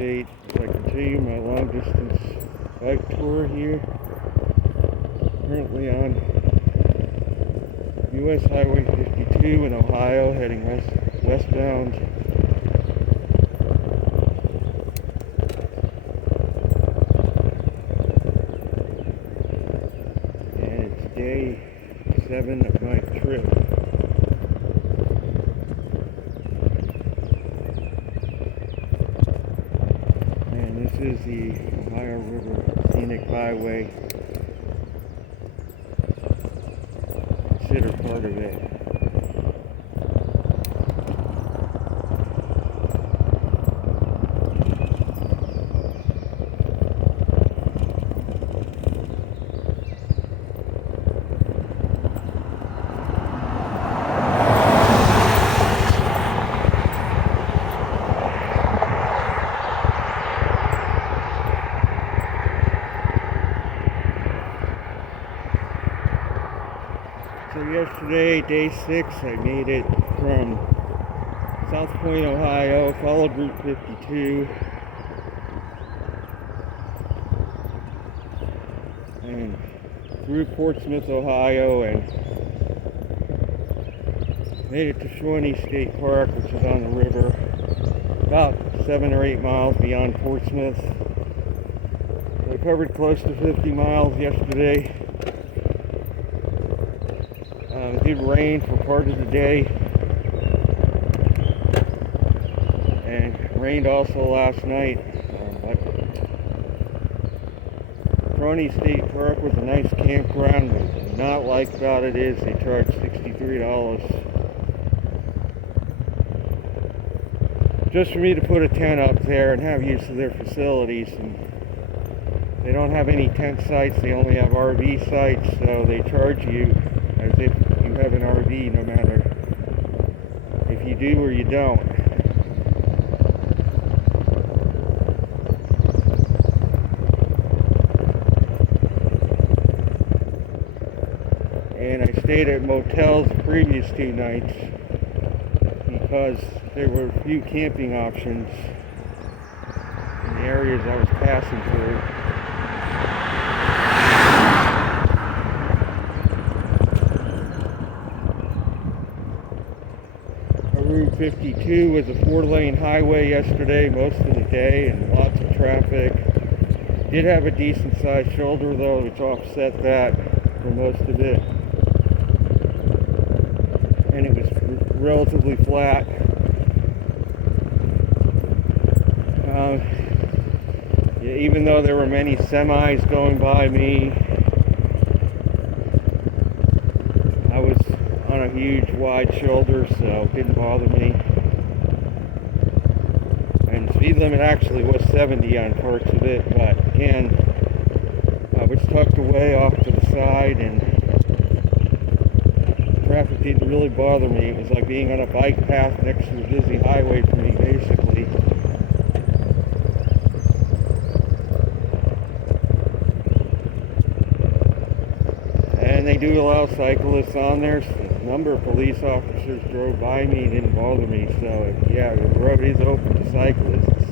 update as I continue my long distance bike tour here. Currently on US Highway 52 in Ohio, heading westbound. And it's day 7 of my trip. This is the Ohio River Scenic Byway. Consider part of it. So yesterday, day 6, I made it from South Point, Ohio, followed Route 52, and through Portsmouth, Ohio, and made it to Shawnee State Park, which is on the river, about 7 or 8 miles beyond Portsmouth. So I covered close to 50 miles yesterday. It did rain for part of the day, and rained also last night. Shawnee State Park was a nice campground. What I did not like about it is they charge $63 just for me to put a tent up there and have use of their facilities. And they don't have any tent sites, they only have RV sites, so they charge you as if you have an RV, no matter if you do or you don't. And I stayed at motels the previous 2 nights because there were few camping options in the areas I was passing through. Route 52 was a 4-lane highway yesterday, most of the day, and lots of traffic. Did have a decent sized shoulder though, which offset that for most of it. And it was relatively flat. Yeah, even though there were many semis going by me, I was on a huge wide shoulder, so it didn't bother me. And the speed limit actually was 70 on parts of it, but again, I was tucked away off to the side and traffic didn't really bother me. It was like being on a bike path next to a busy highway for me, basically. And they do allow cyclists on there. A number of police officers drove by me and didn't bother me, so yeah, the road is open to cyclists.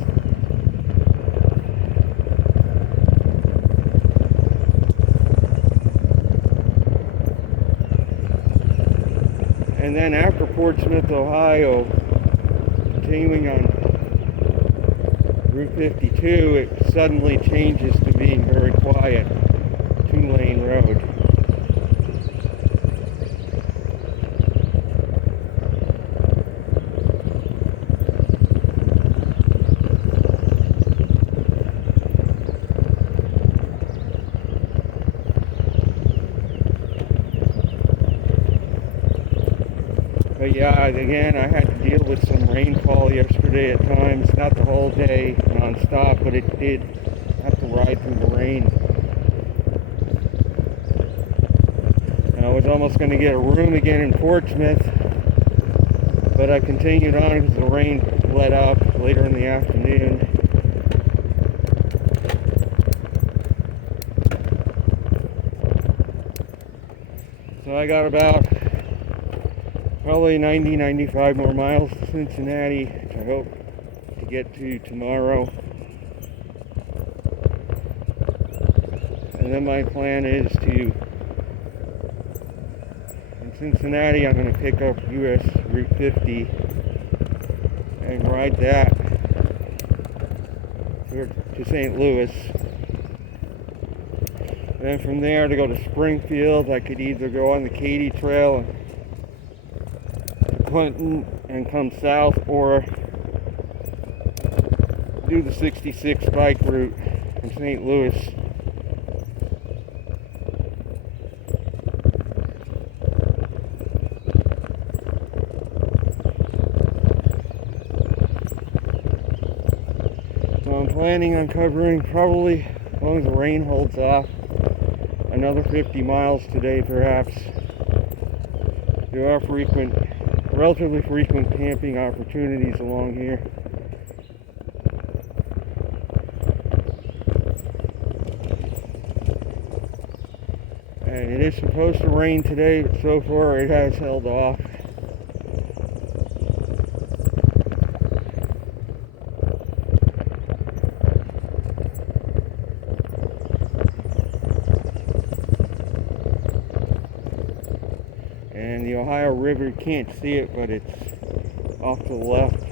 And then after Portsmouth, Ohio, continuing on Route 52, it suddenly changes to being very quiet, 2-lane road. But yeah, again, I had to deal with some rainfall yesterday at times, not the whole day non-stop, but it did have to ride through the rain. And I was almost going to get a room again in Portsmouth, but I continued on because the rain let up later in the afternoon. So I got about probably 90-95 more miles to Cincinnati, which I hope to get to tomorrow. And then my plan is to, in Cincinnati, I'm going to pick up US Route 50 and ride that to St. Louis. And then from there to go to Springfield, I could either go on the Katy Trail to Clinton and come south, or do the 66 bike route from St. Louis. So I'm planning on covering, probably, as long as the rain holds off, another 50 miles today perhaps. There are relatively frequent camping opportunities along here. And it is supposed to rain today, but so far it has held off. And the Ohio River, you can't see it, but it's off to the left.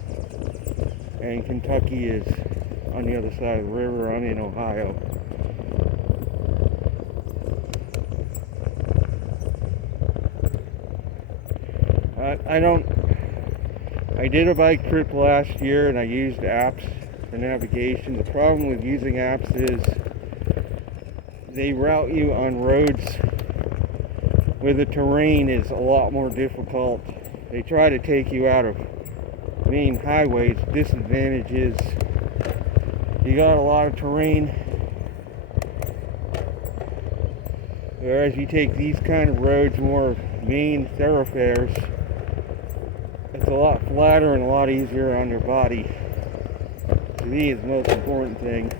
And Kentucky is on the other side of the river. I'm in Ohio. I did a bike trip last year and I used apps for navigation. The problem with using apps is they route you on roads where the terrain is a lot more difficult. They try to take you out of main highways. Disadvantage is you got a lot of terrain, whereas you take these kind of roads, more main thoroughfares, it's a lot flatter and a lot easier on your body. To me, is the most important thing.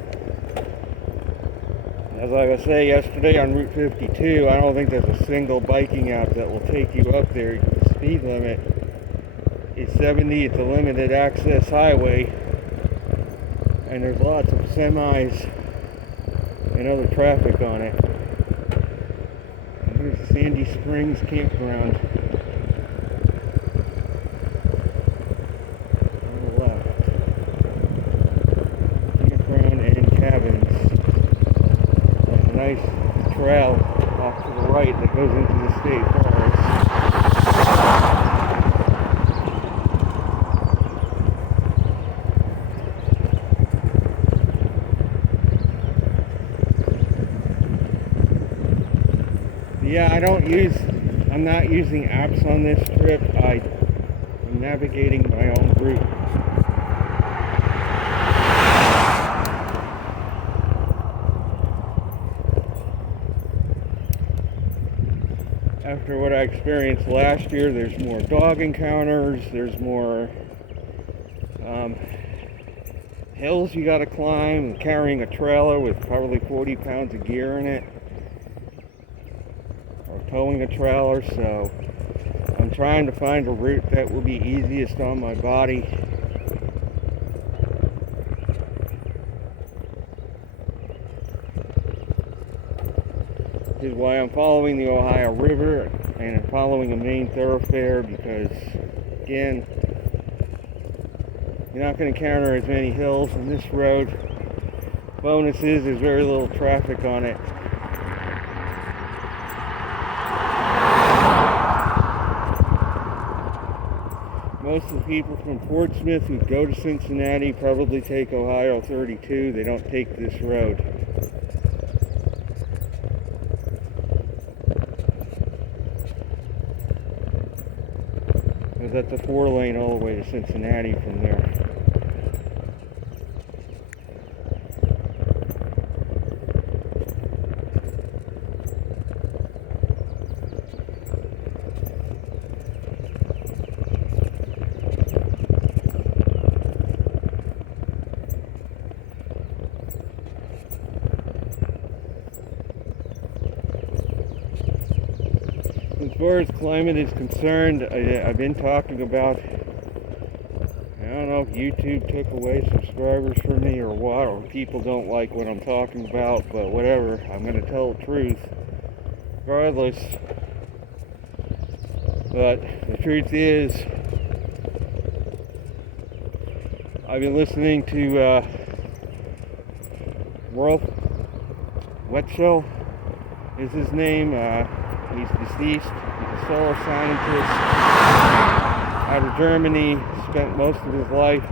As I was saying yesterday on Route 52, I don't think there's a single biking app that will take you up there. The speed limit is 70. It's a limited access highway, and there's lots of semis and other traffic on it. And here's Sandy Springs Campground. Nice trail off to the right that goes into the state forest. Yeah, I'm not using apps on this trip. I'm navigating my own route. After what I experienced last year, there's more dog encounters, there's more hills you gotta climb, carrying a trailer with probably 40 pounds of gear in it, or towing a trailer. So I'm trying to find a route that will be easiest on my body. This is why I'm following the Ohio River and I'm following a main thoroughfare, because again, you're not going to encounter as many hills on this road. Bonus is there's very little traffic on it. Most of the people from Portsmouth who go to Cincinnati probably take Ohio 32. They don't take this road. That's a 4-lane all the way to Cincinnati from there. As far as climate is concerned, I've been talking about, I don't know if YouTube took away subscribers from me or what, or people don't like what I'm talking about, but whatever, I'm going to tell the truth regardless. But the truth is, I've been listening to World Wetzel is his name. He's deceased. He's a solar scientist out of Germany. Spent most of his life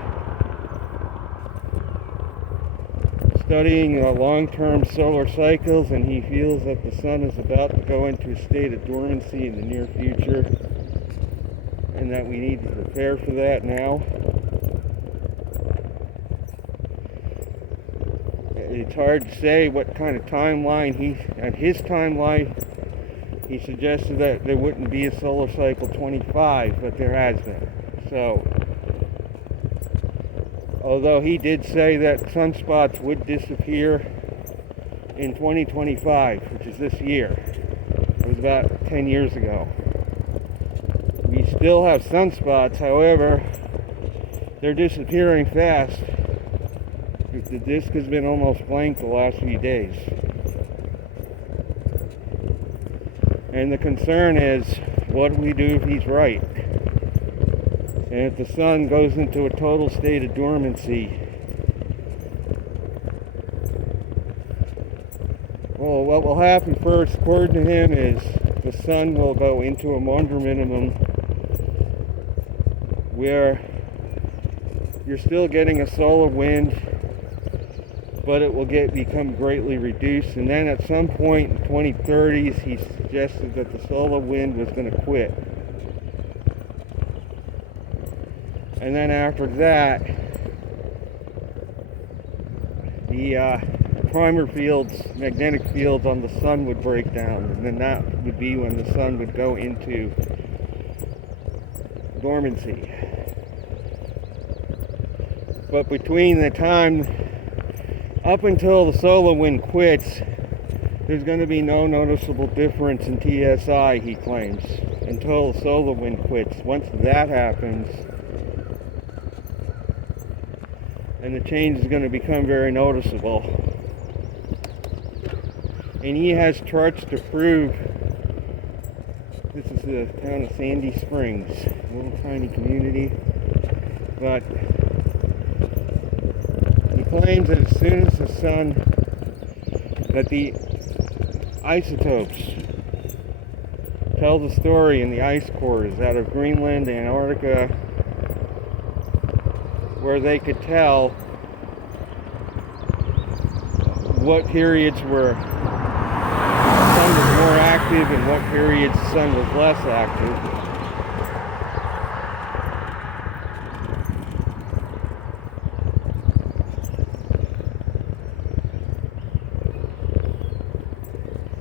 studying long-term solar cycles, and he feels that the sun is about to go into a state of dormancy in the near future, and that we need to prepare for that now. It's hard to say what kind of timeline his timeline, he suggested that there wouldn't be a solar cycle 25, but there has been. So, although he did say that sunspots would disappear in 2025, which is this year, it was about 10 years ago. We still have sunspots, however, they're disappearing fast. The disk has been almost blank the last few days. And the concern is, what do we do if he's right? And if the sun goes into a total state of dormancy, well, what will happen first, according to him, is the sun will go into a Maunder minimum where you're still getting a solar wind, but it will become greatly reduced. And then at some point in the 2030s, he suggested that the solar wind was going to quit. And then after that, the primer fields, magnetic fields on the sun would break down, and then that would be when the sun would go into dormancy. But between the time up until the solar wind quits, there's going to be no noticeable difference in TSI, he claims, until the solar wind quits. Once that happens, and the change is going to become very noticeable. And he has charts to prove. This is the town of Sandy Springs, a little tiny community, but claims that as soon as the sun, that the isotopes tell the story in the ice cores out of Greenland, Antarctica, where they could tell what periods were the sun was more active and what periods the sun was less active.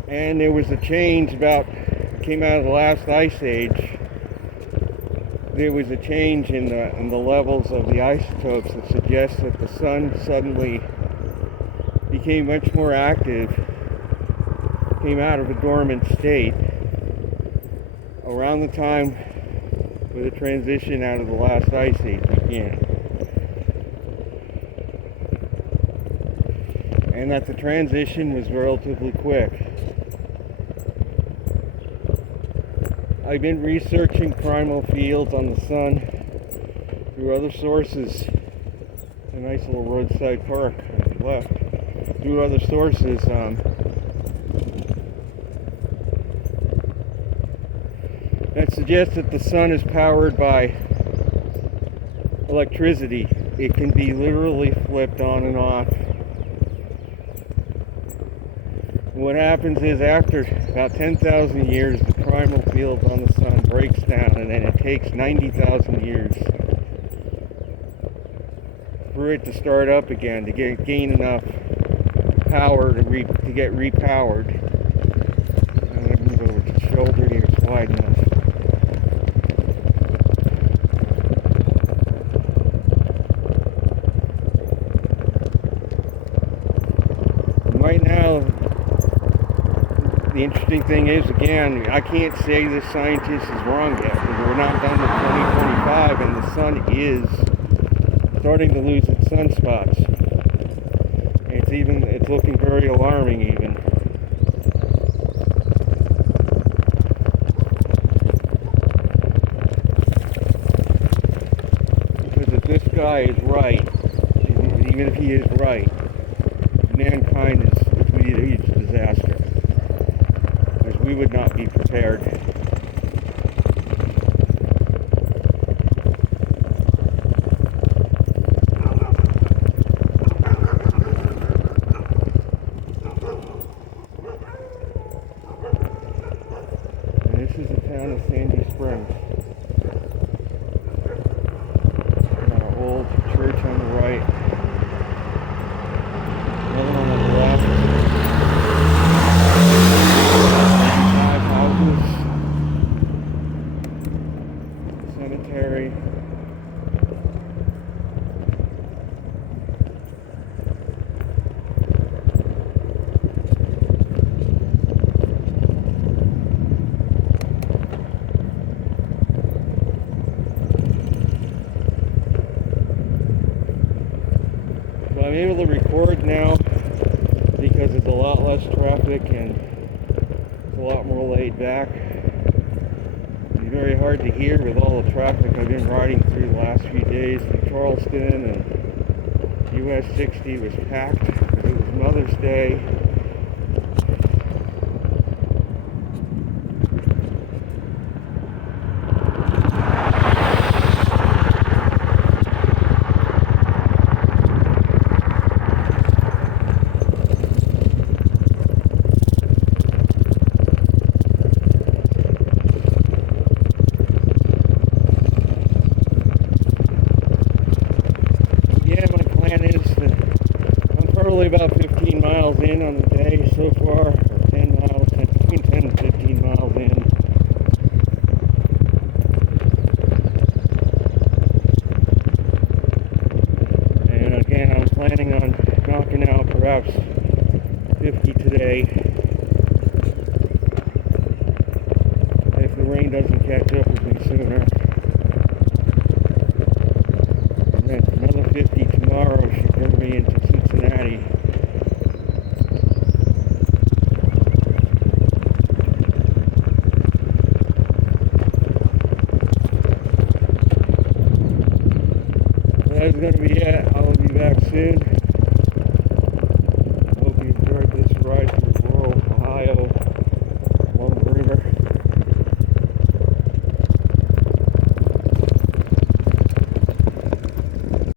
And there was a change came out of the last ice age. There was a change in the levels of the isotopes that suggests that the sun suddenly became much more active, came out of a dormant state around the time where the transition out of the last ice age began. And that the transition was relatively quick. I've been researching primal fields on the sun through other sources. A nice little roadside park on the left. Through other sources, that suggests that the sun is powered by electricity. It can be literally flipped on and off. What happens is, after about 10,000 years, the primal field on the sun breaks down, and then it takes 90,000 years for it to start up again, to gain enough power to get repowered. I'm going to move over to the shoulder here, it's wide enough. Right now, the interesting thing is, again, I can't say this scientist is wrong yet, because we're not done with 2025, and the sun is starting to lose its sunspots. It's looking very alarming even. Because if this guy is right, even if he is right, mankind is a huge disaster. Because we would not be prepared. This is the town of Sandy Springs. Got our old church on the right. Another one on the left. 5 houses. Cemetery. I'm able to record now because it's a lot less traffic and it's a lot more laid back. It's very hard to hear with all the traffic I've been riding through the last few days. In Charleston and US 60 was packed because it was Mother's Day. About 15 miles in on the day so far, or 10 miles, between 10 and 15 miles in. And again, I'm planning on knocking out perhaps 50 today.